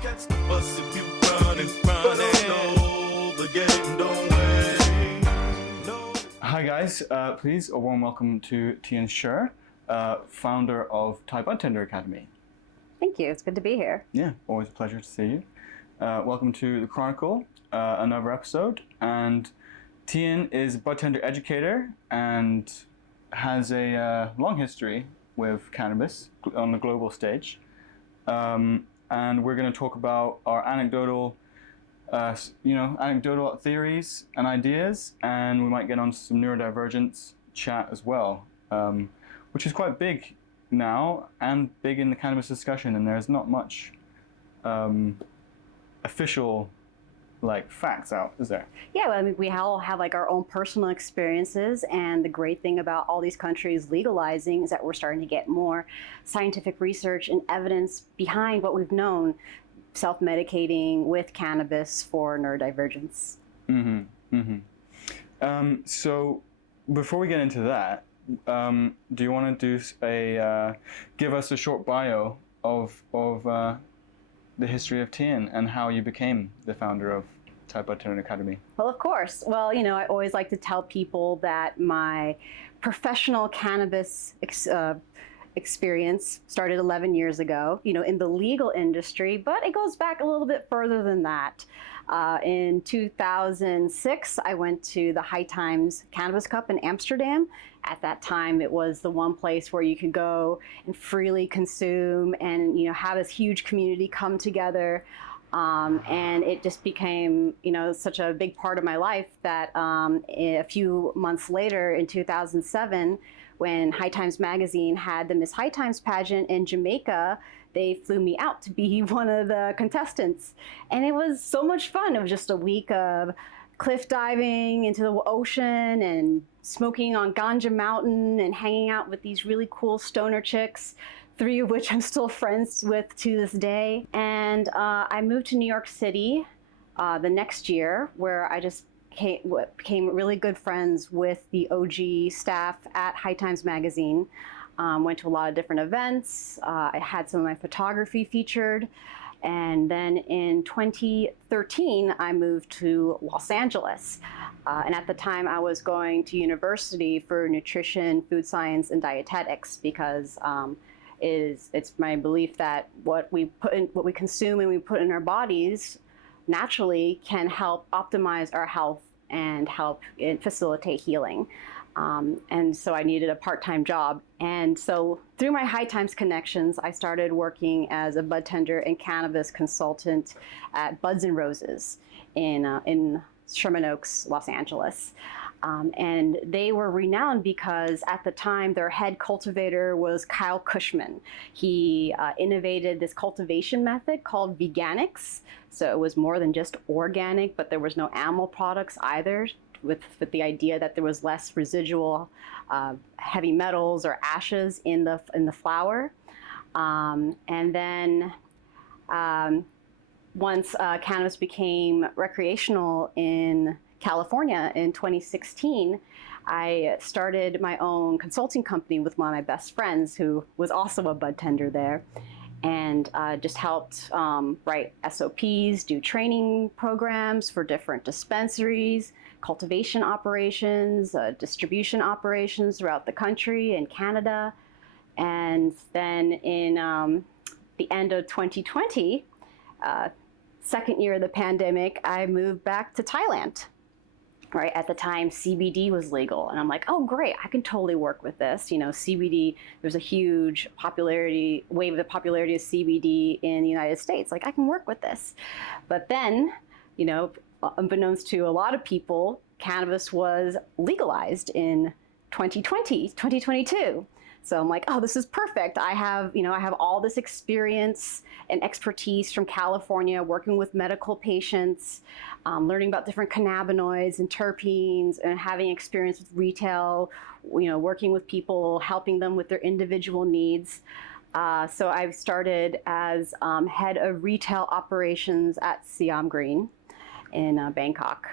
catch the bus if you running. But no, the game don't wait. No. Hi guys, please a warm welcome to Tian Scherer, founder of Thai Budtender Academy. Thank you, it's good to be here. Yeah, always a pleasure to see you. Welcome to the Chronicle, another episode. And Tian is a budtender educator and has a long history with cannabis on the global stage. And we're going to talk about our anecdotal theories and ideas, and we might get on some neurodivergence chat as well, which is quite big now and big in the cannabis discussion, and there's not much official facts out, is there? Yeah, well, I mean, we all have our own personal experiences, and the great thing about all these countries legalizing is that we're starting to get more scientific research and evidence behind what we've known, self-medicating with cannabis for neurodivergence. So before we get into that, do you want to give us a short bio of the history of Tian and how you became the founder of Thai Budtender Academy? Well, of course. Well, I always like to tell people that my professional cannabis experience started 11 years ago, in the legal industry, but it goes back a little bit further than that. In 2006, I went to the High Times Cannabis Cup in Amsterdam. At that time, it was the one place where you could go and freely consume and have this huge community come together. And it just became such a big part of my life that a few months later in 2007, when High Times magazine had the Miss High Times pageant in Jamaica, they flew me out to be one of the contestants. And it was so much fun. It was just a week of cliff diving into the ocean and smoking on Ganja Mountain and hanging out with these really cool stoner chicks, 3 of which I'm still friends with to this day. And I moved to New York City the next year, where I just became really good friends with the OG staff at High Times magazine. Went to a lot of different events. I had some of my photography featured. And then in 2013, I moved to Los Angeles. And at the time, I was going to university for nutrition, food science, and dietetics, because it's my belief that what we consume and we put in our bodies naturally can help optimize our health and help facilitate healing. And so I needed a part-time job. And so through my High Times connections, I started working as a budtender and cannabis consultant at Buds and Roses in Sherman Oaks, Los Angeles. And they were renowned because at the time their head cultivator was Kyle Cushman. He innovated this cultivation method called veganics. So it was more than just organic, but there was no animal products either, with the idea that there was less residual heavy metals or ashes in the flower. And then once cannabis became recreational in California in 2016, I started my own consulting company with one of my best friends who was also a bud tender there, and just helped write SOPs, do training programs for different dispensaries, cultivation operations, distribution operations throughout the country and Canada. And then in the end of 2020, second year of the pandemic, I moved back to Thailand. Right at the time, CBD was legal, and I'm like, oh great, I can totally work with this. CBD, there's a huge wave of the popularity of CBD in the United States. Like, I can work with this. But then, unbeknownst to a lot of people, cannabis was legalized in 2022. So I'm like, oh, this is perfect. I have all this experience and expertise from California, working with medical patients, learning about different cannabinoids and terpenes, and having experience with retail, working with people, helping them with their individual needs. So I started as head of retail operations at Siam Green in Bangkok.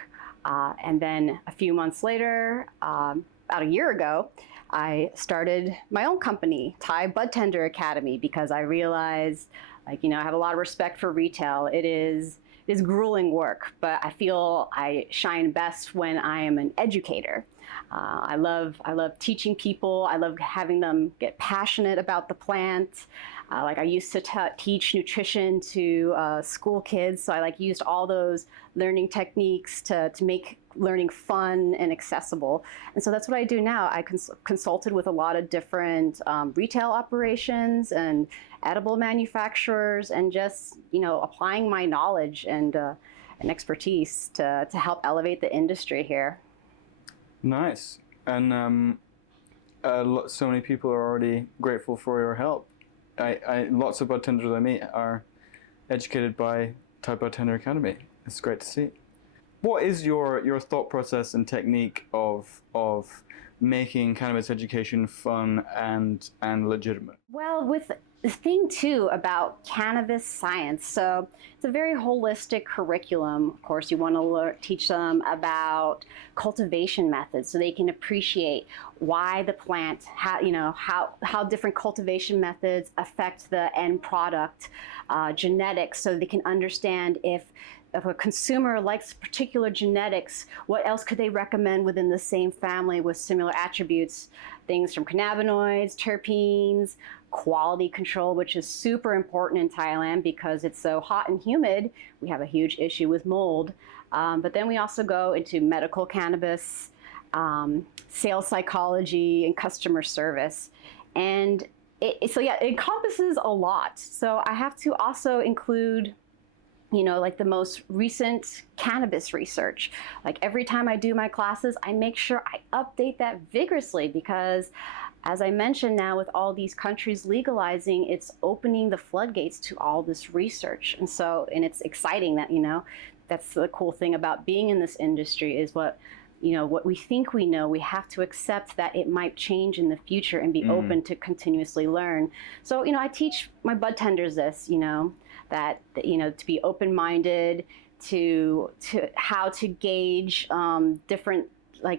And then a few months later, about a year ago, I started my own company, Thai Budtender Academy, because I realized Like, I have a lot of respect for retail. It is grueling work, but I feel I shine best when I am an educator. I love teaching people. I love having them get passionate about the plant. Like I used to teach nutrition to school kids, so I used all those learning techniques to make learning fun and accessible. And so that's what I do now. I consulted with a lot of different retail operations and edible manufacturers, and just applying my knowledge and expertise to help elevate the industry here. Nice. And so many people are already grateful for your help. Lots of budtenders I meet are educated by Thai Budtender Academy. It's great to see. What is your thought process and technique of making cannabis education fun and legitimate? Well, with the thing too about cannabis science, so it's a very holistic curriculum. Of course, you want to teach them about cultivation methods so they can appreciate why the plant, how different cultivation methods affect the end product, genetics, so they can understand if a consumer likes particular genetics, what else could they recommend within the same family with similar attributes? Things from cannabinoids, terpenes, quality control, which is super important in Thailand because it's so hot and humid. We have a huge issue with mold. But then we also go into medical cannabis, sales psychology, and customer service. And it encompasses a lot. So I have to also include the most recent cannabis research. Like every time I do my classes, I make sure I update that vigorously because, as I mentioned, now with all these countries legalizing, it's opening the floodgates to all this research. And it's exciting that, that's the cool thing about being in this industry is what we think we know, we have to accept that it might change in the future and be open to continuously learn. So, I teach my budtenders this, that to be open-minded, to how to gauge different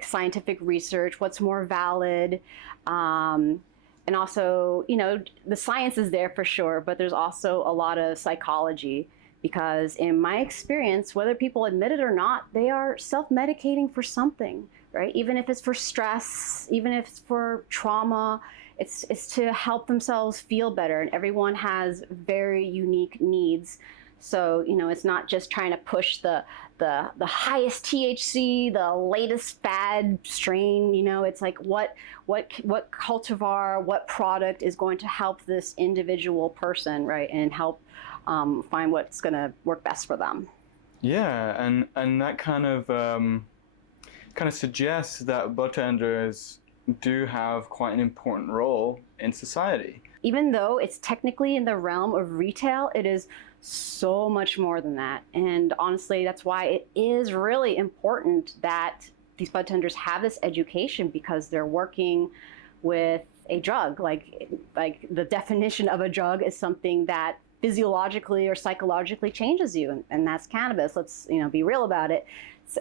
scientific research, what's more valid, and also the science is there for sure, but there's also a lot of psychology because in my experience, whether people admit it or not, they are self-medicating for something, right? Even if it's for stress, even if it's for trauma. It's to help themselves feel better, and everyone has very unique needs. So it's not just trying to push the highest THC, the latest fad strain. It's like what cultivar, what product is going to help this individual person, right, and help find what's going to work best for them. Yeah, and that kind of suggests that budtenders do have quite an important role in society. Even though it's technically in the realm of retail, it is so much more than that. And honestly, that's why it is really important that these budtenders have this education because they're working with a drug. Like the definition of a drug is something that physiologically or psychologically changes you, and that's cannabis. Let's be real about it.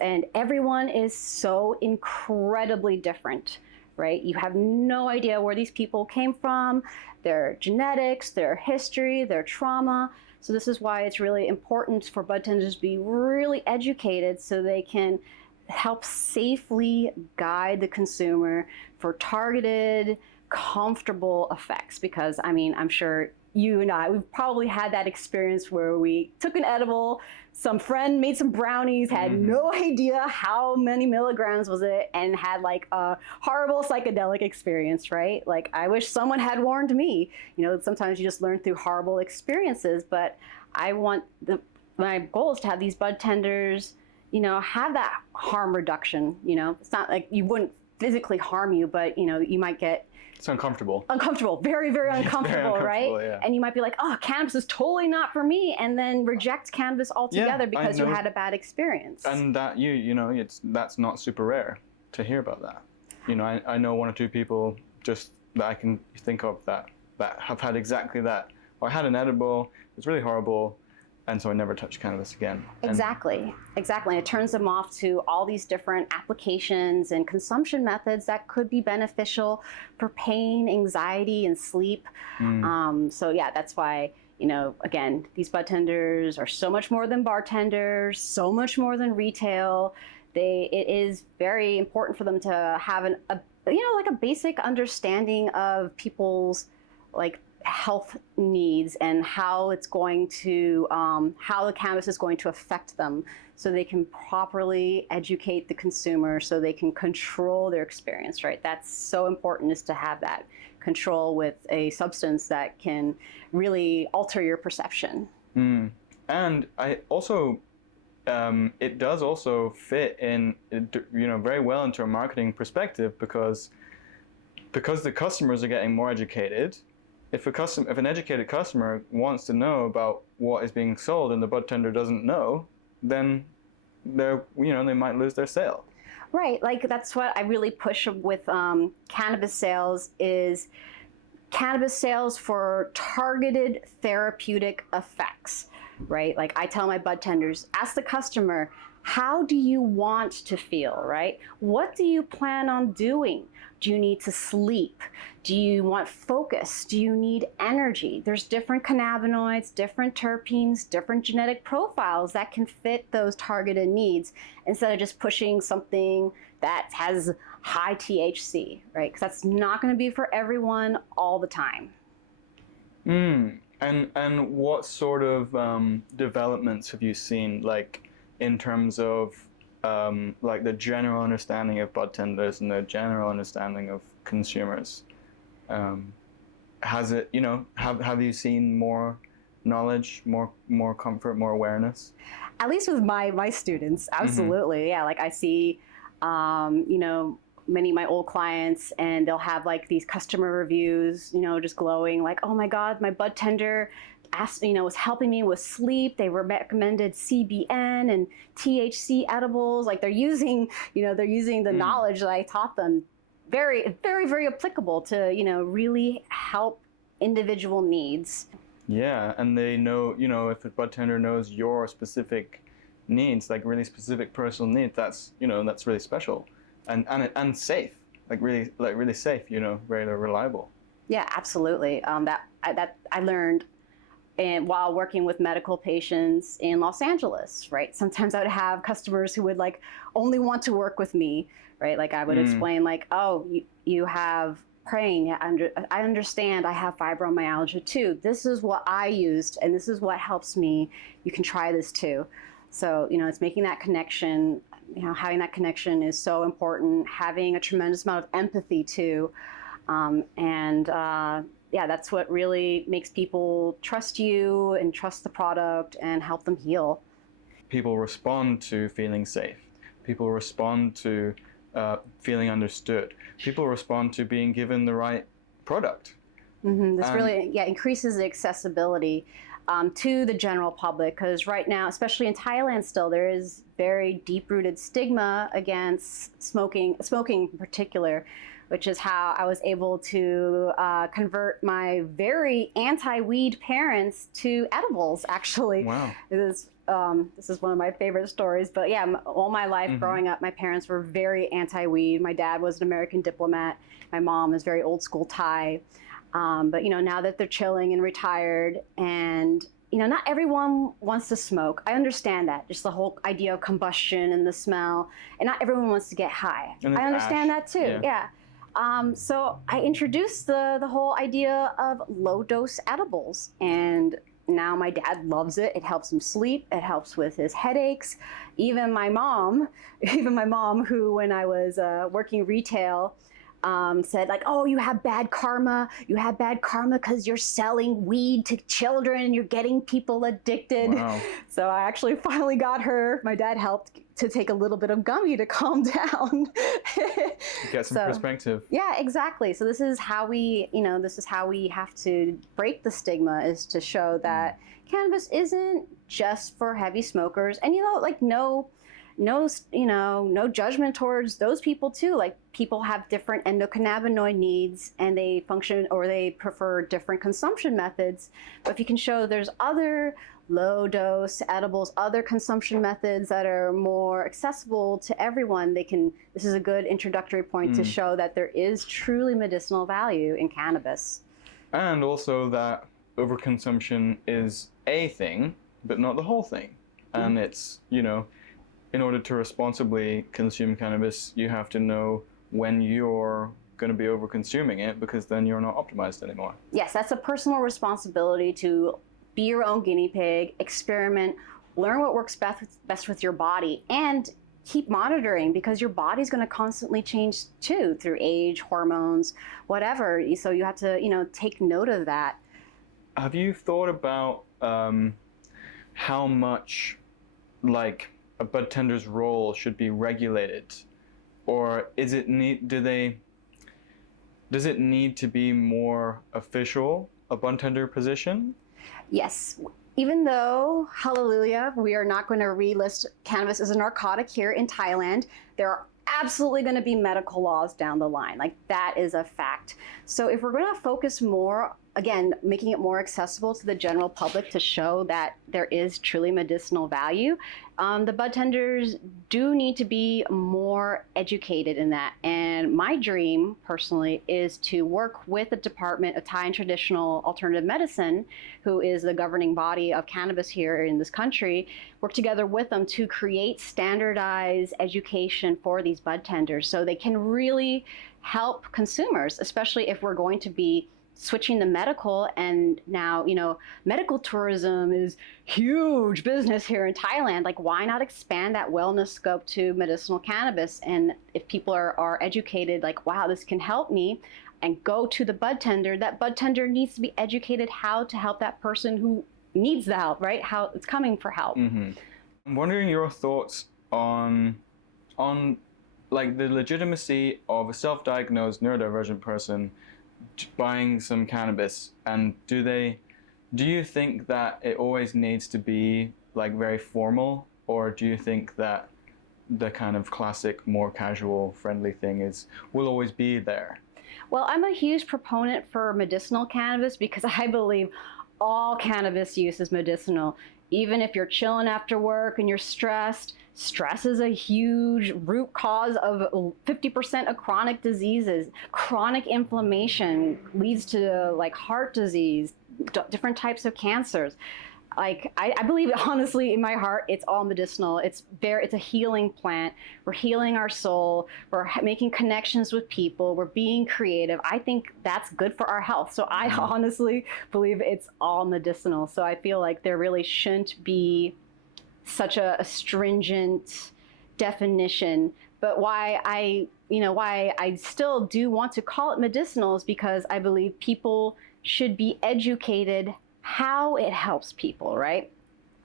And everyone is so incredibly different. Right? You have no idea where these people came from, their genetics, their history, their trauma. So this is why it's really important for budtenders to be really educated so they can help safely guide the consumer for targeted, comfortable effects. Because I'm sure you and I, we've probably had that experience where we took an edible, some friend made some brownies, had no idea how many milligrams was it, and had a horrible psychedelic experience, right? I wish someone had warned me. Sometimes you just learn through horrible experiences, but my goal is to have these budtenders, have that harm reduction. It's not like you wouldn't physically harm you, but you might get it's uncomfortable. Very, very uncomfortable, right? Yeah. And you might be like, oh, cannabis is totally not for me, and then reject cannabis altogether because you had a bad experience. And that that's not super rare to hear about that. I know one or two people just that I can think of that have had exactly that. Or I had an edible, it's really horrible, and so I never touched cannabis again. Exactly. And it turns them off to all these different applications and consumption methods that could be beneficial for pain, anxiety, and sleep. So yeah, that's why Again, these budtenders are so much more than bartenders, so much more than retail. It is very important for them to have a basic understanding of people's health needs and how it's going to, how the cannabis is going to affect them, so they can properly educate the consumer, so they can control their experience, right? That's so important, is to have that control with a substance that can really alter your perception. And I also, it does also fit in, very well into a marketing perspective, because the customers are getting more educated. If an educated customer wants to know about what is being sold and the budtender doesn't know, then they might lose their sale. Right, that's what I really push with cannabis sales, is cannabis sales for targeted therapeutic effects, right? I tell my budtenders, ask the customer, how do you want to feel, right? What do you plan on doing? Do you need to sleep? Do you want focus? Do you need energy? There's different cannabinoids, different terpenes, different genetic profiles that can fit those targeted needs, instead of just pushing something that has high THC, right? Because that's not going to be for everyone all the time. And what sort of developments have you seen, in terms of the general understanding of budtenders and the general understanding of consumers? Has it, have you seen more knowledge, more comfort, more awareness? At least with my students, absolutely. Yeah, I see, many of my old clients, and they'll have these customer reviews, just glowing, oh my God, my budtender asked, was helping me with sleep. They recommended CBN and THC edibles. They're using the knowledge that I taught them. Very, very, very applicable to, really help individual needs. Yeah, and they know, if a budtender knows your specific needs, really specific personal needs, that's really special, and safe, really safe, very reliable. Yeah, absolutely. That I learned. And while working with medical patients in Los Angeles, right? Sometimes I would have customers who would only want to work with me, right? I would explain oh, you have praying. I understand I have fibromyalgia too. This is what I used, and this is what helps me. You can try this too. So, it's making that connection, having that connection is so important, having a tremendous amount of empathy too. Yeah, that's what really makes people trust you and trust the product and help them heal. People respond to feeling safe. People respond to feeling understood. People respond to being given the right product. This really increases the accessibility to the general public, because right now, especially in Thailand still, there is very deep-rooted stigma against smoking in particular, which is how I was able to convert my very anti-weed parents to edibles, actually. Wow. This is one of my favorite stories. But yeah, all my life growing up, my parents were very anti-weed. My dad was an American diplomat. My mom is very old school Thai. But now that they're chilling and retired, and not everyone wants to smoke. I understand that, just the whole idea of combustion and the smell, and not everyone wants to get high. I understand that too. Yeah. So I introduced the whole idea of low dose edibles, and now my dad loves it. It helps him sleep. It helps with his headaches. Even my mom, who when I was working retail, said oh, you have bad karma. You have bad karma because you're selling weed to children and you're getting people addicted. Wow. So I actually finally got her. My dad helped to take a little bit of gummy to calm down. Get some perspective. Yeah, exactly. So this is how we, this is how we have to break the stigma, is to show that cannabis isn't just for heavy smokers. And no judgment towards those people too. People have different endocannabinoid needs, and they function, or they prefer different consumption methods. But if you can show there's other low dose edibles, other consumption methods that are more accessible to everyone, this is a good introductory point to show that there is truly medicinal value in cannabis. And also that overconsumption is a thing, but not the whole thing. And it's, you know, in order to responsibly consume cannabis, you have to know when you're going to be over-consuming it, because then you're not optimized anymore. Yes, that's a personal responsibility to be your own guinea pig, experiment, learn what works best with your body, and keep monitoring, because your body's going to constantly change too through age, hormones, whatever. So you have to, you know, take note of that. Have you thought about how much, like, a budtender's role should be regulated, or is it does it need to be more official, a budtender position? Yes. Even though, hallelujah, we are not going to relist cannabis as a narcotic here in Thailand, there are absolutely going to be medical laws down the line. Like, that is a fact. So if we're going to focus more, again, making it more accessible to the general public to show that there is truly medicinal value, the budtenders do need to be more educated in that. And my dream, personally, is to work with the Department of Thai and Traditional Alternative Medicine, who is the governing body of cannabis here in this country, work together with them to create standardized education for these budtenders so they can really help consumers, especially if we're going to be switching to medical. And now, you know, medical tourism is huge business here in Thailand. Like, why not expand that wellness scope to medicinal cannabis? And if people are educated, like, wow, this can help me, and go to the budtender, that budtender needs to be educated how to help that person who needs the help, right? How it's coming for help. Mm-hmm. I'm wondering your thoughts on like the legitimacy of a self-diagnosed neurodivergent person buying some cannabis, and do you think that it always needs to be like very formal, or do you think that the kind of classic, more casual, friendly thing will always be there? Well, I'm a huge proponent for medicinal cannabis because I believe all cannabis use is medicinal. Even if you're chilling after work and you're stressed, stress is a huge root cause of 50% of chronic diseases. Chronic inflammation leads to like heart disease, different types of cancers. Like, I believe, honestly, in my heart, it's all medicinal. It's a healing plant. We're healing our soul. We're making connections with people. We're being creative. I think that's good for our health. So I honestly believe it's all medicinal. So I feel like there really shouldn't be such a stringent definition. But why I still do want to call it medicinal is because I believe people should be educated how it helps people, right?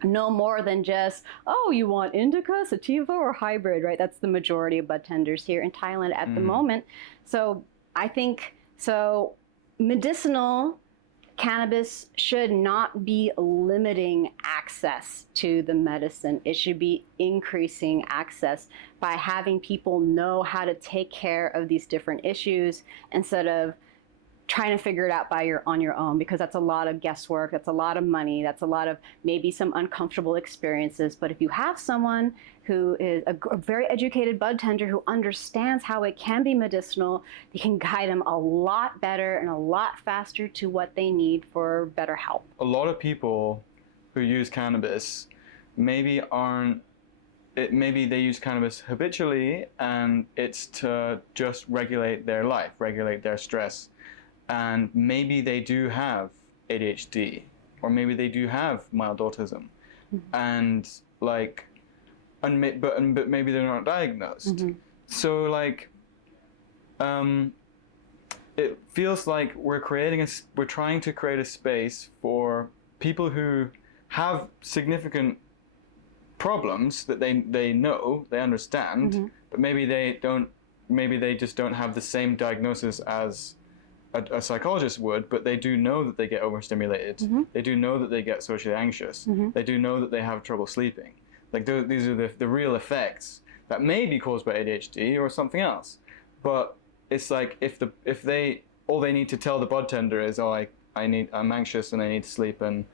No more than just, oh, you want indica, sativa, or hybrid, right? That's the majority of budtenders here in Thailand at the moment. So I think, medicinal cannabis should not be limiting access to the medicine. It should be increasing access by having people know how to take care of these different issues instead of trying to figure it out on your own, because that's a lot of guesswork, that's a lot of money, that's a lot of maybe some uncomfortable experiences. But if you have someone who is a very educated budtender who understands how it can be medicinal, you can guide them a lot better and a lot faster to what they need for better health. A lot of people who use cannabis maybe they use cannabis habitually, and it's to just regulate their life, regulate their stress. And maybe they do have ADHD, or maybe they do have mild autism, and but maybe they're not diagnosed. So it feels like we're trying to create a space for people who have significant problems that they know, they understand, but maybe they just don't have the same diagnosis as a psychologist would, but they do know that they get overstimulated. They do know that they get socially anxious. They do know that they have trouble sleeping. Like, these are the real effects that may be caused by ADHD or something else. But it's like, if all they need to tell the budtender is, oh, I'm anxious and I need to sleep and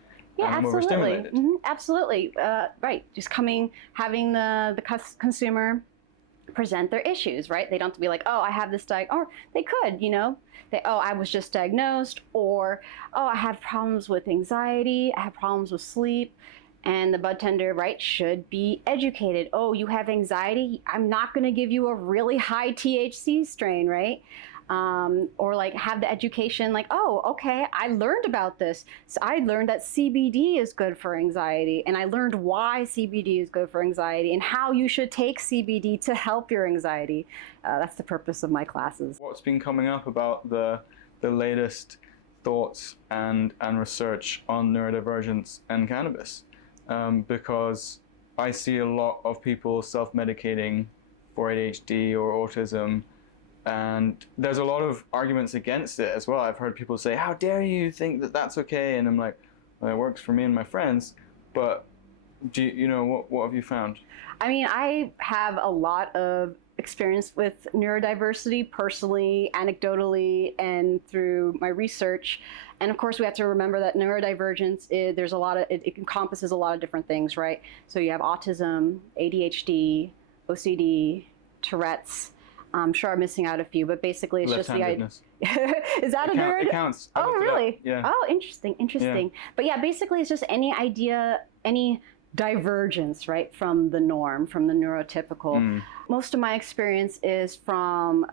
I'm overstimulated. Absolutely, right. Just having the consumer present their issues, right? They don't have to be like, oh, I have this or they could, I was just diagnosed, or, oh, I have problems with anxiety, I have problems with sleep. And the bud tender, right, should be educated. Oh, you have anxiety? I'm not going to give you a really high THC strain, right? Or like have the education like, oh, okay, I learned about this. So I learned that CBD is good for anxiety, and I learned why CBD is good for anxiety and how you should take CBD to help your anxiety. That's the purpose of my classes. What's been coming up about the latest thoughts and research on neurodivergence and cannabis? Because I see a lot of people self-medicating for ADHD or autism, and there's a lot of arguments against it as well. I've heard people say, how dare you think that that's okay? And I'm like, well, it works for me and my friends, but what have you found? I mean, I have a lot of experience with neurodiversity personally, anecdotally, and through my research. And of course, we have to remember that neurodivergence it encompasses a lot of different things, right? So you have autism, ADHD, OCD, Tourette's. I'm sure I'm missing out a few, but basically it's just the idea. Is that a nerd? It counts. Oh, really? Yeah. Oh, interesting. Yeah. But yeah, basically it's just any divergence, right, from the norm, from the neurotypical. Most of my experience is from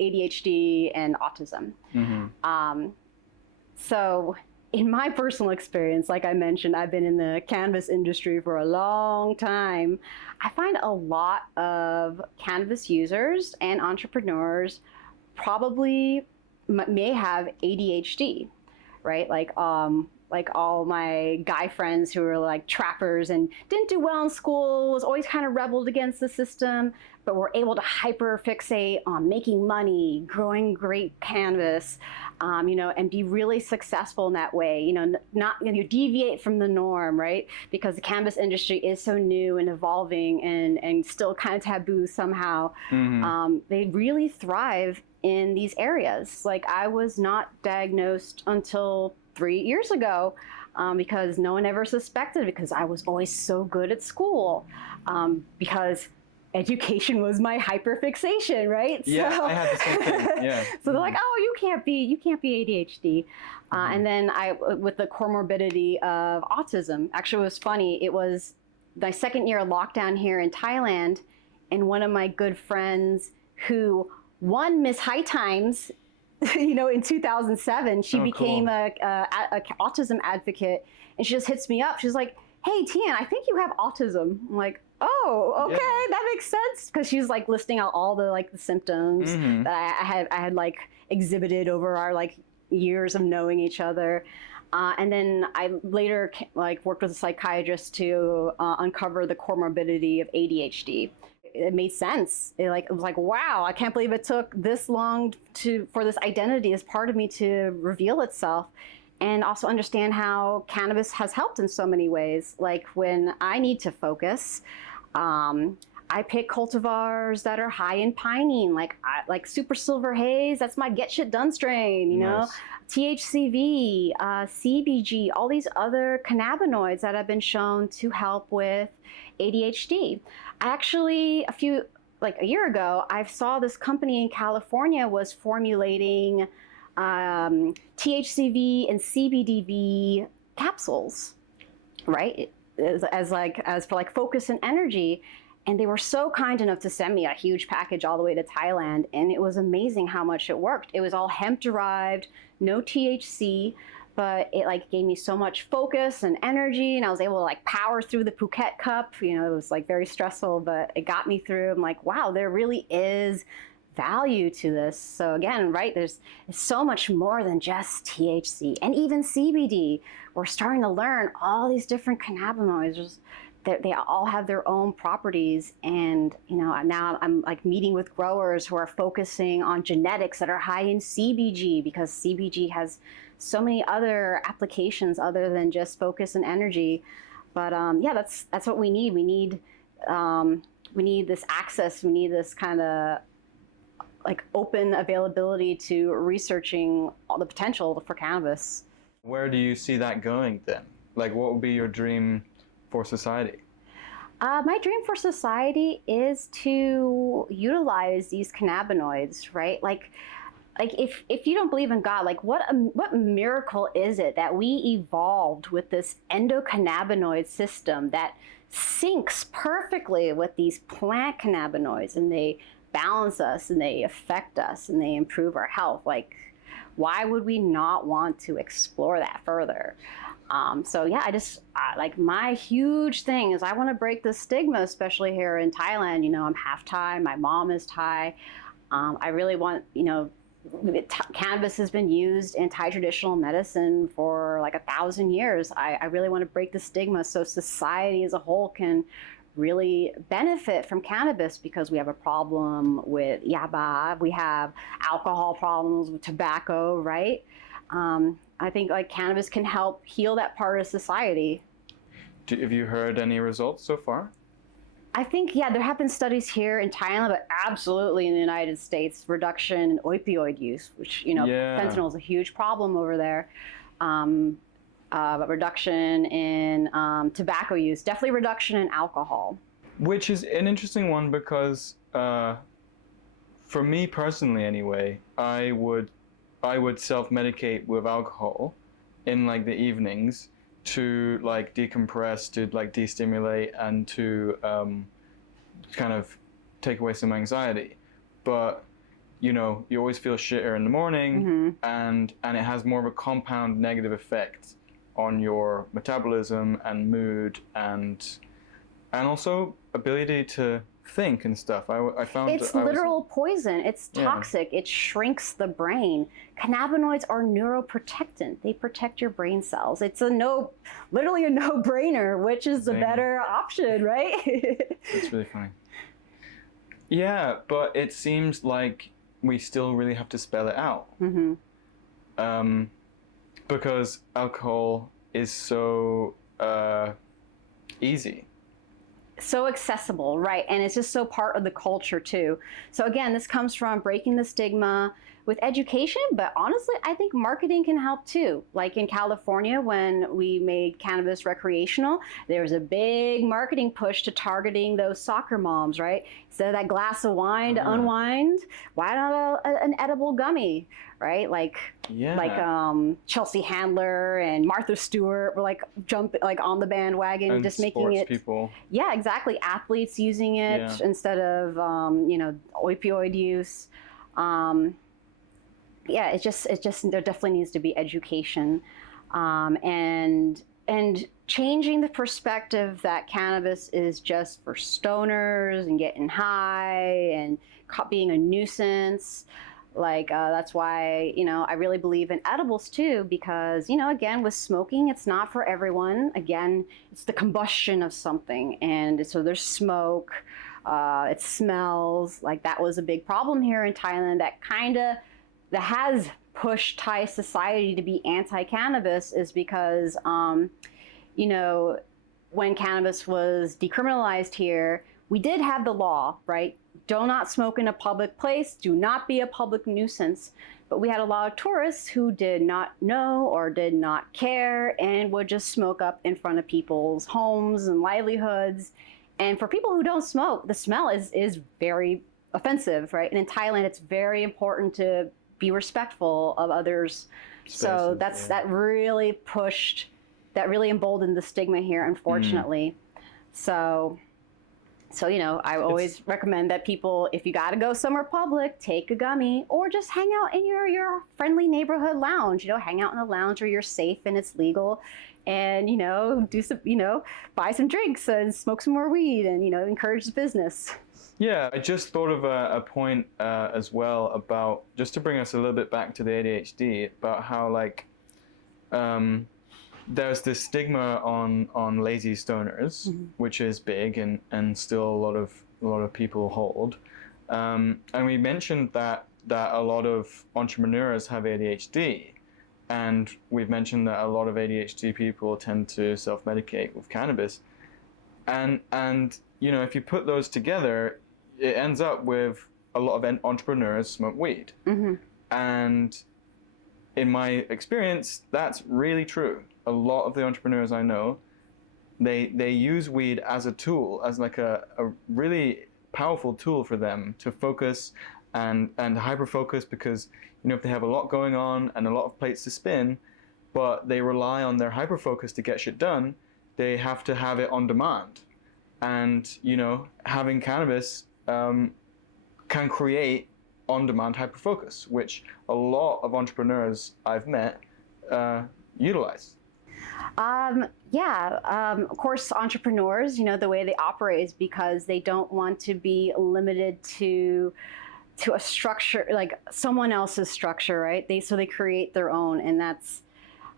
ADHD and autism. So in my personal experience, like I mentioned, I've been in the cannabis industry for a long time. I find a lot of cannabis users and entrepreneurs probably may have ADHD, right? Like all my guy friends who were like trappers and didn't do well in school, was always kind of rebelled against the system, but were able to hyper fixate on making money, growing great cannabis, and be really successful in that way. Not deviate from the norm, right? Because the cannabis industry is so new and evolving and still kind of taboo somehow. They really thrive in these areas. Like I was not diagnosed until 3 years ago because no one ever suspected, because I was always so good at school, because education was my hyperfixation, right? Yeah, I had the same thing. Yeah. So they're like, oh, you can't be ADHD. And then with the comorbidity of autism, actually it was funny. It was my second year of lockdown here in Thailand, and one of my good friends who won Miss High Times, in 2007, she became a autism advocate, and she just hits me up. She's like, hey, Tian, I think you have autism. I'm like, oh, okay, yeah. That makes sense. Because she's like listing out all the symptoms that I had like exhibited over our like years of knowing each other. And then I later worked with a psychiatrist to uncover the comorbidity of ADHD. It made sense. It was like, wow, I can't believe it took this long for this identity as part of me to reveal itself. And also understand how cannabis has helped in so many ways. Like when I need to focus, I pick cultivars that are high in pinene, like Super Silver Haze. That's my get shit done strain, Nice. THCV, CBG, all these other cannabinoids that have been shown to help with ADHD. Actually, a year ago, I saw this company in California was formulating THCV and CBDV capsules, right? As for focus and energy. And they were so kind enough to send me a huge package all the way to Thailand. And it was amazing how much it worked. It was all hemp derived, no THC, but it gave me so much focus and energy. And I was able to power through the Phuket Cup. It was very stressful, but it got me through. I'm like, wow, there really is value to this. So again, right, there's so much more than just THC and even CBD. We're starting to learn all these different cannabinoids. They all have their own properties, and now I'm meeting with growers who are focusing on genetics that are high in CBG, because CBG has so many other applications other than just focus and energy. But yeah, that's what we need. We need this access. We need this kind of open availability to researching all the potential for cannabis. Where do you see that going then? What would be your dream for society? My dream for society is to utilize these cannabinoids, right? Like if you don't believe in God, like what miracle is it that we evolved with this endocannabinoid system that syncs perfectly with these plant cannabinoids, and they balance us and they affect us and they improve our health? Like, why would we not want to explore that further? So yeah, like my huge thing is I want to break the stigma, especially here in Thailand. You know, I'm half Thai, my mom is Thai. I really want, cannabis has been used in Thai traditional medicine for like 1,000 years. I really want to break the stigma so society as a whole can really benefit from cannabis, because we have a problem with yaba, we have alcohol problems with tobacco, right? I think like cannabis can help heal that part of society. Have you heard any results so far? I think, yeah, there have been studies here in Thailand, but absolutely in the United States, reduction in opioid use, which, fentanyl is a huge problem over there. But reduction in tobacco use, definitely reduction in alcohol. Which is an interesting one because, for me personally anyway, I would self-medicate with alcohol in like the evenings to like decompress, to like de-stimulate, and to kind of take away some anxiety. But you always feel shitter in the morning, and it has more of a compound negative effect on your metabolism and mood and also ability to think and stuff. I found it's literal poison. It's toxic. It shrinks the brain. Cannabinoids are neuroprotectant. They protect your brain cells. It's literally a no-brainer, which is the better option, right? It's really funny. Yeah, but it seems like we still really have to spell it out. Because alcohol is so easy. So accessible, right? And it's just so part of the culture too. So again, this comes from breaking the stigma with education, but honestly, I think marketing can help too. Like in California, when we made cannabis recreational, there was a big marketing push to targeting those soccer moms, right? Instead of that glass of wine to unwind, why not an edible gummy, right? Like Chelsea Handler and Martha Stewart were like on the bandwagon, and just making it. People. Yeah, exactly. Athletes using it instead of opioid use. It just there definitely needs to be education, and changing the perspective that cannabis is just for stoners and getting high and being a nuisance. Like that's why I really believe in edibles too, because again, with smoking, it's not for everyone. Again, it's the combustion of something, and so there's smoke. It smells. Like that was a big problem here in Thailand. That has pushed Thai society to be anti-cannabis, is because, when cannabis was decriminalized here, we did have the law, right? Do not smoke in a public place. Do not be a public nuisance. But we had a lot of tourists who did not know or did not care and would just smoke up in front of people's homes and livelihoods. And for people who don't smoke, the smell is very offensive, right? And in Thailand, it's very important to be respectful of others. So that really emboldened the stigma here, unfortunately. So I always recommend that people, if you got to go somewhere public, take a gummy or just hang out in your friendly neighborhood lounge. Hang out in a lounge where you're safe and it's legal, and do some, buy some drinks and smoke some more weed, and encourage the business. Yeah, I just thought of a point as well about, just to bring us a little bit back to the ADHD, about how there's this stigma on lazy stoners, which is big and still a lot of people hold. And we mentioned that a lot of entrepreneurs have ADHD, and we've mentioned that a lot of ADHD people tend to self-medicate with cannabis. And if you put those together, it ends up with a lot of entrepreneurs smoke weed. And in my experience, that's really true. A lot of the entrepreneurs I know they use weed as a tool, as like a really powerful tool for them to focus and hyper focus, because if they have a lot going on and a lot of plates to spin, but they rely on their hyper focus to get shit done, they have to have it on demand. And having cannabis can create on-demand hyperfocus, which a lot of entrepreneurs I've met utilize. Of course, entrepreneurs, the way they operate is because they don't want to be limited to a structure, like someone else's structure, right? So they create their own, and that's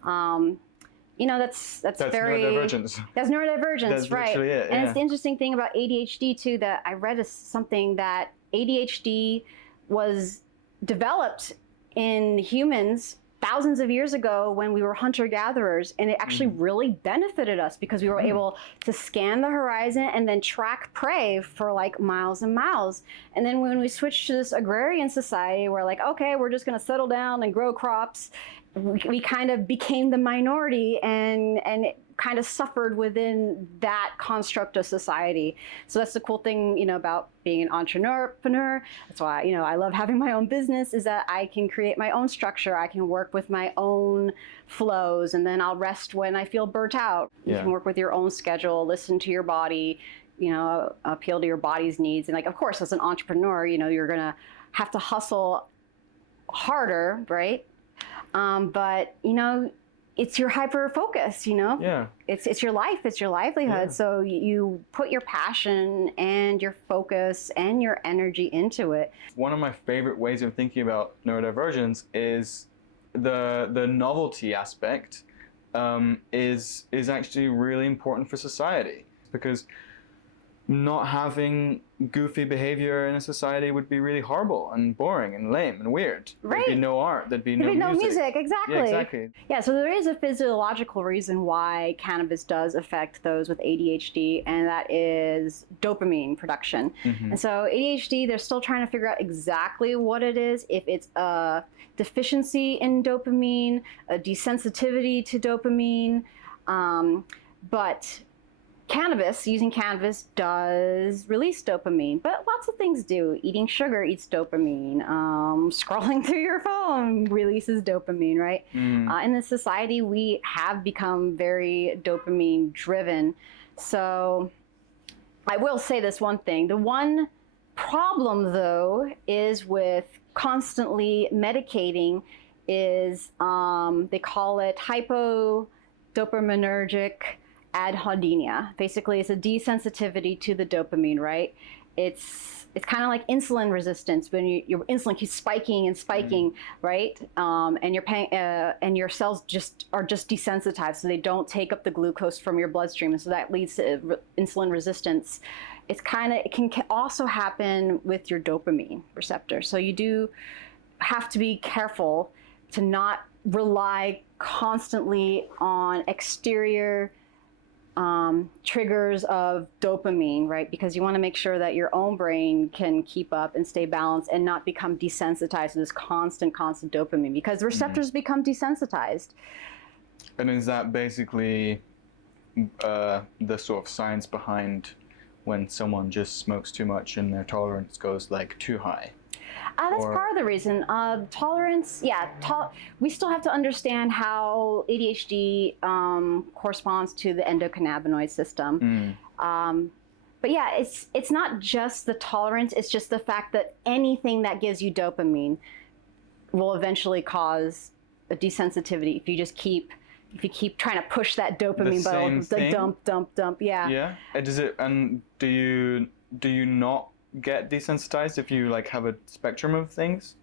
that's very neurodivergence. That's neurodivergence, That's right? literally it, and yeah. it's the interesting thing about ADHD too, that I read something that ADHD was developed in humans thousands of years ago when we were hunter-gatherers, and it actually really benefited us because we were able to scan the horizon and then track prey for like miles and miles. And then when we switched to this agrarian society, we're like, okay, we're just going to settle down and grow crops. We kind of became the minority, and it kind of suffered within that construct of society. So that's the cool thing, about being an entrepreneur. That's why, I love having my own business, is that I can create my own structure. I can work with my own flows, and then I'll rest when I feel burnt out. You can work with your own schedule, listen to your body, appeal to your body's needs. And like, of course, as an entrepreneur, you're going to have to hustle harder, right? But it's your hyper focus, Yeah. It's your life, it's your livelihood. Yeah. So you put your passion and your focus and your energy into it. One of my favorite ways of thinking about neurodivergence is the novelty aspect is actually really important for society, because not having goofy behavior in a society would be really horrible and boring and lame and weird. Right. There'd be no art, there'd be no music. Exactly. Yeah, exactly. Yeah, so there is a physiological reason why cannabis does affect those with ADHD, and that is dopamine production. And so ADHD, they're still trying to figure out exactly what it is, if it's a deficiency in dopamine, a desensitivity to dopamine, but using cannabis does release dopamine, but lots of things do. Eating sugar eats dopamine. Scrolling through your phone releases dopamine, right? In this society, we have become very dopamine driven. So I will say this one thing. The one problem, though, is with constantly medicating is they call it hypodopaminergic adhodynia. Basically, it's a desensitivity to the dopamine, right? It's kind of like insulin resistance, when your insulin keeps spiking and spiking, right? And your cells are just desensitized, so they don't take up the glucose from your bloodstream, and so that leads to insulin resistance. It can also happen with your dopamine receptor. So you do have to be careful to not rely constantly on exterior triggers of dopamine, right? Because you want to make sure that your own brain can keep up and stay balanced and not become desensitized to this constant dopamine, because receptors become desensitized. And is that basically the sort of science behind when someone just smokes too much and their tolerance goes like too high? That's part of the reason. Tolerance, we still have to understand how ADHD corresponds to the endocannabinoid system. But yeah, it's not just the tolerance, it's just the fact that anything that gives you dopamine will eventually cause a desensitivity if you keep trying to push that dopamine button, like dump, yeah. Yeah. And do you not get desensitized if you like have a spectrum of things?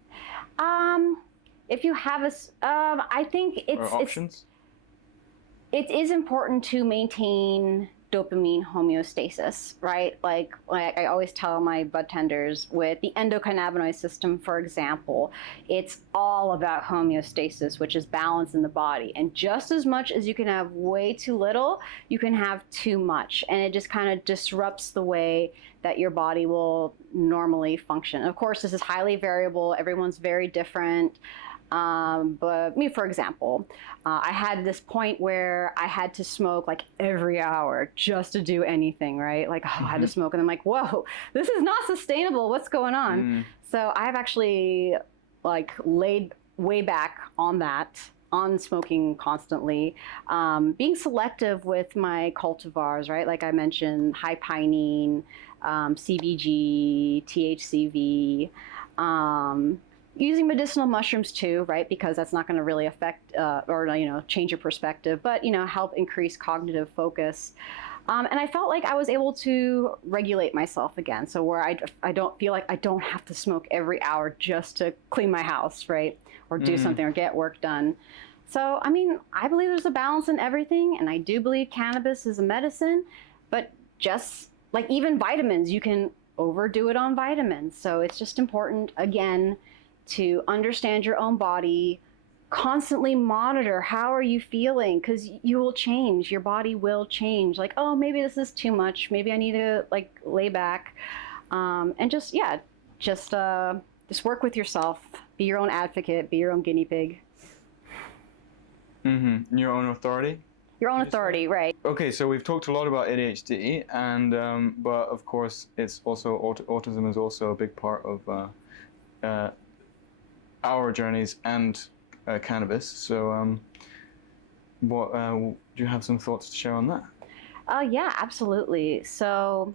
If you have I think it is important to maintain dopamine homeostasis, right? Like I always tell my budtenders, with the endocannabinoid system, for example, it's all about homeostasis, which is balance in the body. And just as much as you can have way too little, you can have too much. And it just kind of disrupts the way that your body will normally function. Of course, this is highly variable. Everyone's very different. But me, for example, I had this point where I had to smoke like every hour just to do anything, right? Like, oh, I had to smoke, and I'm like, whoa, this is not sustainable. What's going on? So I've actually like laid way back on that, on smoking constantly, being selective with my cultivars, right? Like I mentioned, high pinene, CBG, THCV, using medicinal mushrooms too, right? Because that's not going to really affect or change your perspective, but help increase cognitive focus. And I felt like I was able to regulate myself again. So where I don't feel like I don't have to smoke every hour just to clean my house, right? Or do something or get work done. So, I mean, I believe there's a balance in everything. And I do believe cannabis is a medicine, but just like even vitamins, you can overdo it on vitamins. So it's just important, again, to understand your own body, constantly monitor how are you feeling, because you will change, your body will change. Like, oh, maybe this is too much, maybe I need to like lay back, and just work with yourself, be your own advocate, be your own guinea pig. Your own authority? Your own authority, right. Okay, so we've talked a lot about ADHD, and but of course it's also autism is also a big part of our journeys and cannabis. So what do you have some thoughts to share on that? Yeah, absolutely. So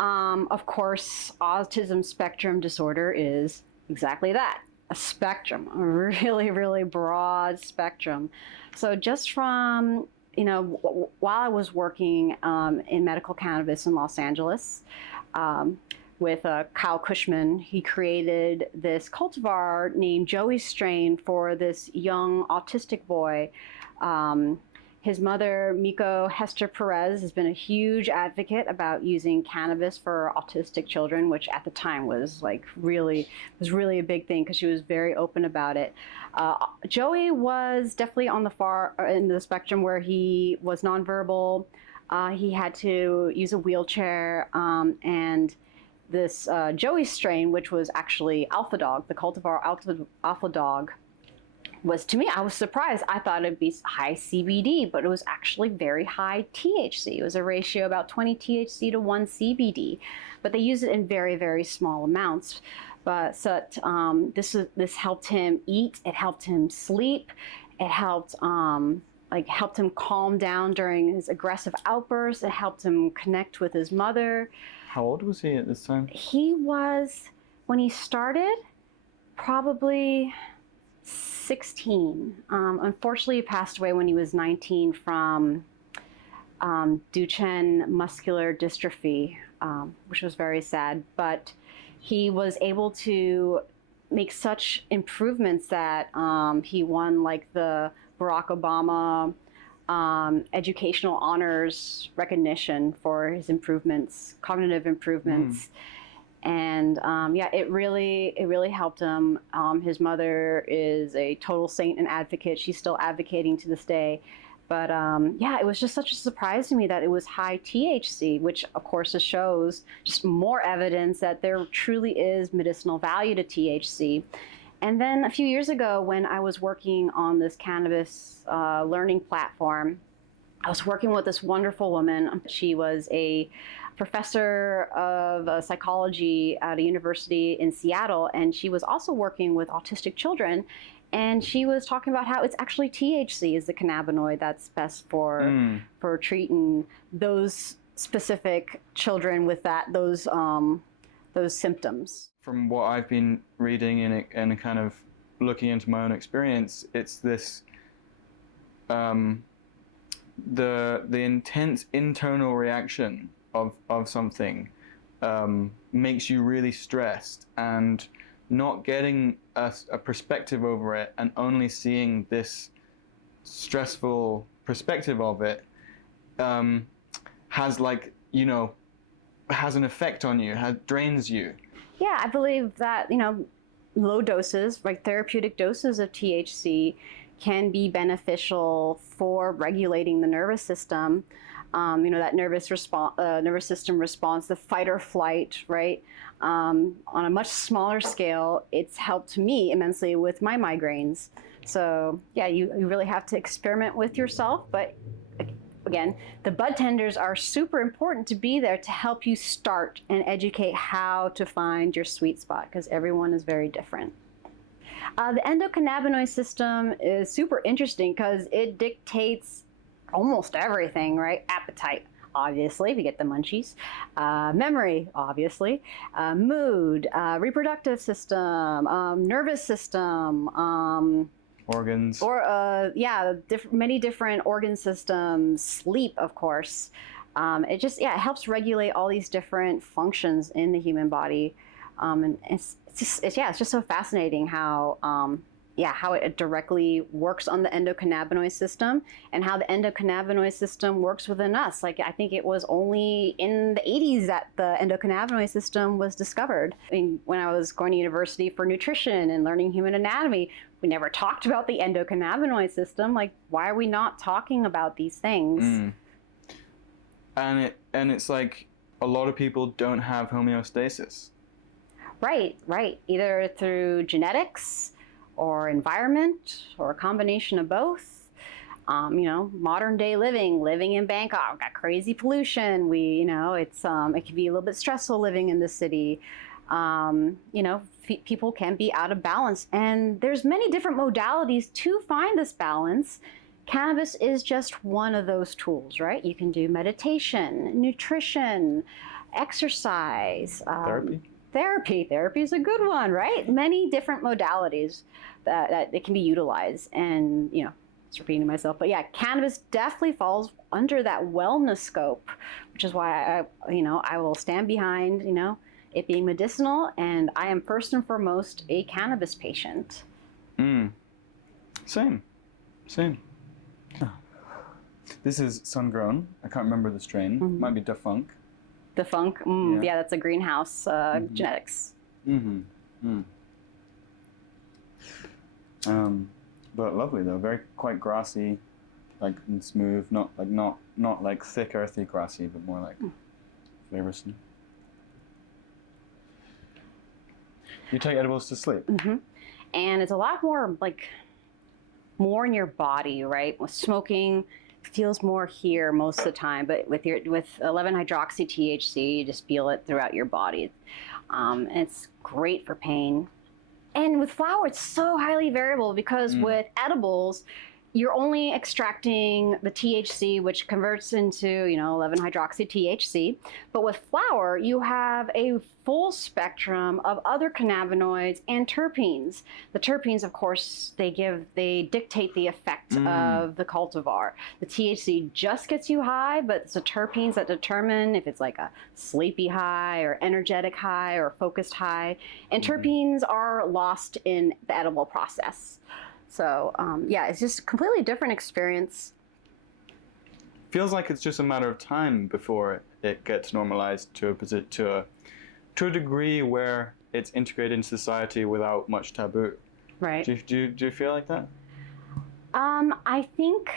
of course, autism spectrum disorder is exactly that, a spectrum, a really, really broad spectrum. So just from, while I was working in medical cannabis in Los Angeles, with Kyle Cushman, he created this cultivar named Joey's strain for this young autistic boy. His mother, Miko Hester Perez, has been a huge advocate about using cannabis for autistic children, which at the time was really a big thing because she was very open about it. Joey was definitely on the far end of the spectrum where he was nonverbal. He had to use a wheelchair, and this Joey's strain, which was actually Alpha Dog, the cultivar Alpha Dog, was, to me, I was surprised. I thought it'd be high CBD, but it was actually very high THC. It was a ratio about 20 THC to 1 CBD, but they use it in very, very small amounts. But so this helped him eat. It helped him sleep. It helped helped him calm down during his aggressive outbursts. It helped him connect with his mother. How old was he at this time? He was, when he started, probably 16. Unfortunately, he passed away when he was 19 from Duchenne muscular dystrophy, which was very sad. But he was able to make such improvements that he won like the Barack Obama educational honors recognition for his improvements, cognitive improvements. And it really helped him. His mother is a total saint and advocate. She's still advocating to this day. But it was just such a surprise to me that it was high THC, which of course just shows just more evidence that there truly is medicinal value to THC. And then a few years ago, when I was working on this cannabis learning platform, I was working with this wonderful woman. She was a professor of psychology at a university in Seattle, and she was also working with autistic children. And she was talking about how it's actually THC is the cannabinoid that's best for treating those specific children with those symptoms. From what I've been reading and kind of looking into my own experience, it's this the intense internal reaction of something makes you really stressed, and not getting a perspective over it and only seeing this stressful perspective of it has has an effect on you, drains you. Yeah, I believe that, low doses, like therapeutic doses of THC can be beneficial for regulating the nervous system. That nervous system response, the fight or flight, right? On a much smaller scale, it's helped me immensely with my migraines. So yeah, you really have to experiment with yourself, but again, the bud tenders are super important to be there to help you start and educate how to find your sweet spot, because everyone is very different. The endocannabinoid system is super interesting because it dictates almost everything, right? Appetite, obviously, we get the munchies. Memory, obviously. Mood, reproductive system, nervous system, Organs. or many different organ systems. Sleep, of course. It helps regulate all these different functions in the human body. And it's just so fascinating how it directly works on the endocannabinoid system, and how the endocannabinoid system works within us. Like, I think it was only in the 80s that the endocannabinoid system was discovered. I mean, when I was going to university for nutrition and learning human anatomy, we never talked about the endocannabinoid system. Like, why are we not talking about these things? And it's like a lot of people don't have homeostasis. Right. Either through genetics or environment, or a combination of both. Modern day living in Bangkok, got crazy pollution. It can be a little bit stressful living in the city. People can be out of balance, and there's many different modalities to find this balance. Cannabis is just one of those tools, right? You can do meditation, nutrition, exercise, Therapy is a good one, right? Many different modalities that it can be utilized. And, it's repeating myself, but yeah, cannabis definitely falls under that wellness scope, which is why I will stand behind, it being medicinal. And I am first and foremost a cannabis patient. Same. This is sun-grown. I can't remember the strain. Might be Defunk. The funk, that's a greenhouse genetics. But lovely though, quite grassy, like, and smooth. Not like thick, earthy grassy, but more like flavorsome. You take edibles to sleep. And it's a lot more more in your body, right? With smoking, feels more here most of the time, but with 11-hydroxy THC, you just feel it throughout your body. It's great for pain. And with flower, it's so highly variable, because with edibles, you're only extracting the THC, which converts into 11-hydroxy THC. But with flower, you have a full spectrum of other cannabinoids and terpenes. The terpenes, of course, they dictate the effect of the cultivar. The THC just gets you high, but it's the terpenes that determine if it's like a sleepy high or energetic high or focused high. And terpenes are lost in the edible process. So it's just a completely different experience. Feels like it's just a matter of time before it gets normalized to a degree where it's integrated in society without much taboo. Right. Do you feel like that? I think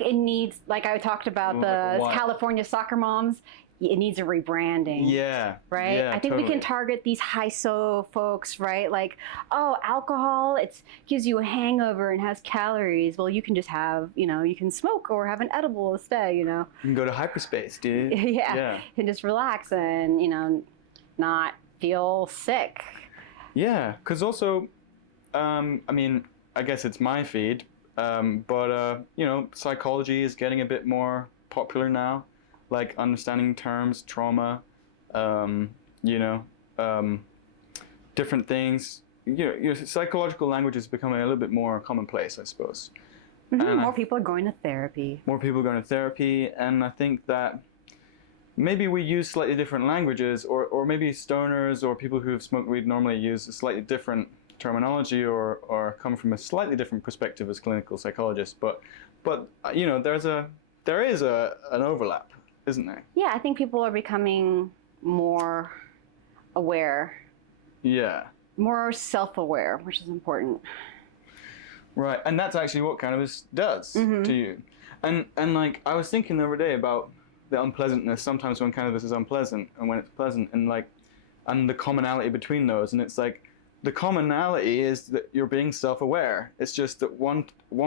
it needs, like I talked about the California soccer moms. It needs a rebranding. Yeah. Right? Yeah, I think we can target these high-so folks, right? Like, alcohol, it gives you a hangover and has calories. Well, you can just have, you can smoke or have an edible instead, You can go to hyperspace, dude. Yeah. And just relax and, not feel sick. Yeah, because also, I guess it's my feed, but psychology is getting a bit more popular now. Like understanding terms, trauma, different things. Your psychological language is becoming a little bit more commonplace, I suppose. More people are going to therapy. And I think that maybe we use slightly different languages, or maybe stoners or people who have smoked weed normally use a slightly different terminology, or come from a slightly different perspective as clinical psychologists. But there is an overlap, isn't there? Yeah, I think people are becoming more aware. Yeah. More self-aware, which is important. Right, and that's actually what cannabis does to you. And like I was thinking the other day about the unpleasantness sometimes when cannabis is unpleasant and when it's pleasant, and like and the commonality between those, and it's like the commonality is that you're being self-aware. It's just that one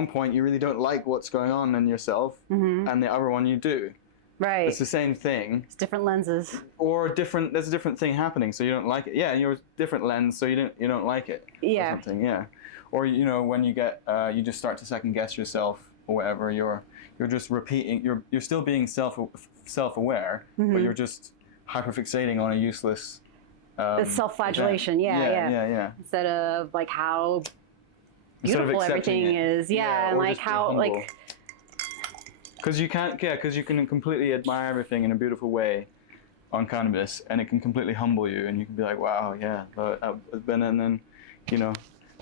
point you really don't like what's going on in yourself, and the other one you do. Right. It's the same thing. It's different lenses. Or different. There's a different thing happening, so you don't like it. Yeah, and you're a different lens, so you don't like it. Yeah. Or something. Yeah. Or you know when you get you just start to second guess yourself or whatever. You're just repeating. You're still being self-aware, but you're just hyperfixating on a useless. It's self-flagellation. Yeah. Instead of like how beautiful everything is. Yeah, and like how like. Because you can completely admire everything in a beautiful way on cannabis, and it can completely humble you, and you can be like, wow, yeah, and then, you know,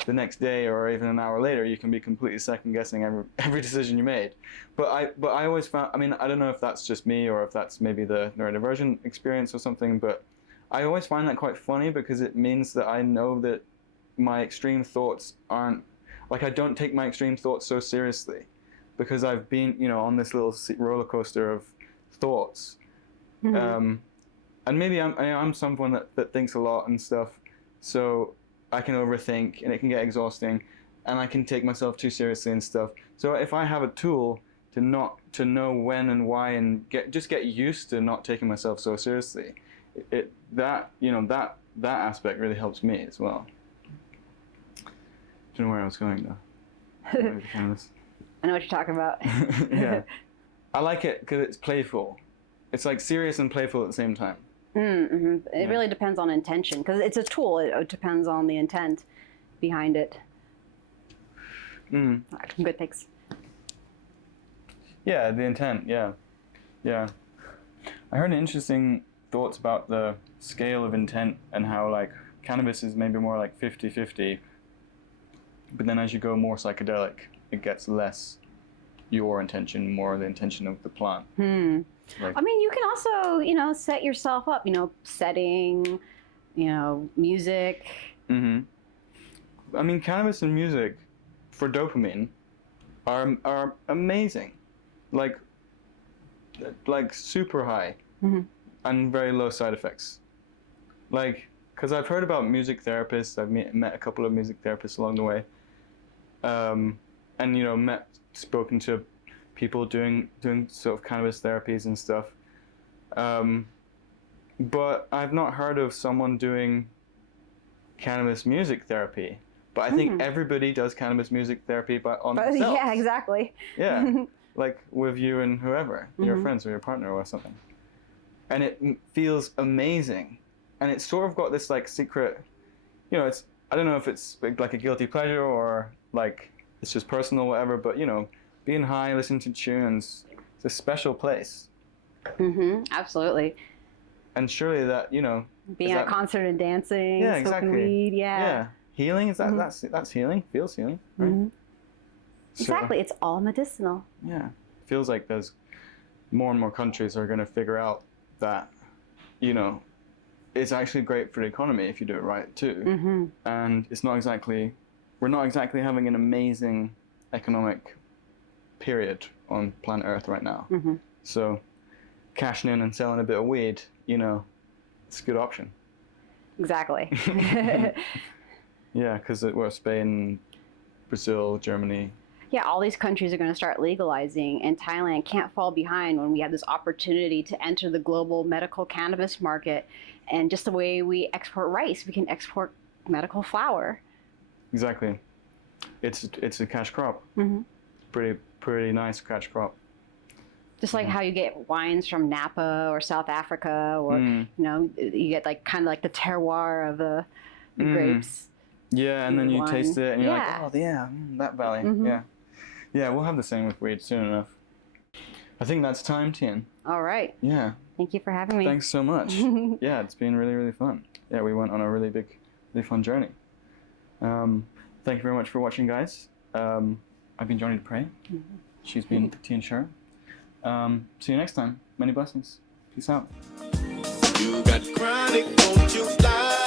the next day or even an hour later, you can be completely second guessing every decision you made. But I always found, I mean, I don't know if that's just me or if that's maybe the neurodivergent experience or something, but I always find that quite funny because it means that I know that my extreme thoughts aren't, like I don't take my extreme thoughts so seriously. Because I've been, you know, on this little roller coaster of thoughts, and maybe I'm someone that thinks a lot and stuff, so I can overthink and it can get exhausting, and I can take myself too seriously and stuff. So if I have a tool to know when and why and get used to not taking myself so seriously, that aspect really helps me as well. Don't know where I was going though. I know what you're talking about. Yeah. I like it because it's playful. It's like serious and playful at the same time. It really depends on intention because it's a tool. It depends on the intent behind it. Good, thanks. Yeah, the intent, yeah. I heard interesting thoughts about the scale of intent and how like cannabis is maybe more like 50-50, but then as you go more psychedelic, it gets less your intention, more the intention of the plant. Like, I mean, you can also, you know, set yourself up, you know, setting, you know, music. I mean, cannabis and music for dopamine are amazing, like super high and very low side effects. Like, because I've heard about music therapists, I've met a couple of music therapists along the way. And you know, spoken to people doing sort of cannabis therapies and stuff, but I've not heard of someone doing cannabis music therapy. But I think everybody does cannabis music therapy on themselves. Yeah, exactly. Yeah, like with you and whoever, your friends or your partner or something, and it feels amazing, and it's sort of got this like secret, you know, I don't know if it's like a guilty pleasure or like. It's just personal, whatever. But you know, being high, listening to tunes, it's a special place. Absolutely. And surely that, you know, being at a concert and dancing, smoking weed, yeah. Healing is that that's healing. Feels healing, right? Exactly. It's all medicinal. Yeah. Feels like there's more and more countries are going to figure out that, you know, it's actually great for the economy if you do it right too. And it's not exactly. We're not exactly having an amazing economic period on planet Earth right now. So cashing in and selling a bit of weed, you know, it's a good option. Exactly. Yeah, because we're Spain, Brazil, Germany. Yeah, all these countries are going to start legalizing, and Thailand can't fall behind when we have this opportunity to enter the global medical cannabis market. And just the way we export rice, we can export medical flour. Exactly. It's a cash crop. Pretty nice cash crop. Just like how you get wines from Napa or South Africa, or you know, you get like kind of like the terroir of the grapes. Yeah, and then you wine. Taste it and you're like, oh yeah, that valley. Yeah, we'll have the same with weed soon enough. I think that's time, Tian. All right. Yeah. Thank you for having me. Thanks so much. Yeah, it's been really, really fun. Yeah, we went on a really fun journey. Thank you very much for watching, guys. I've been Johnny Dupre. She's been Tian Scherer. See you next time. Many blessings. Peace out. You got chronic, won't you fly?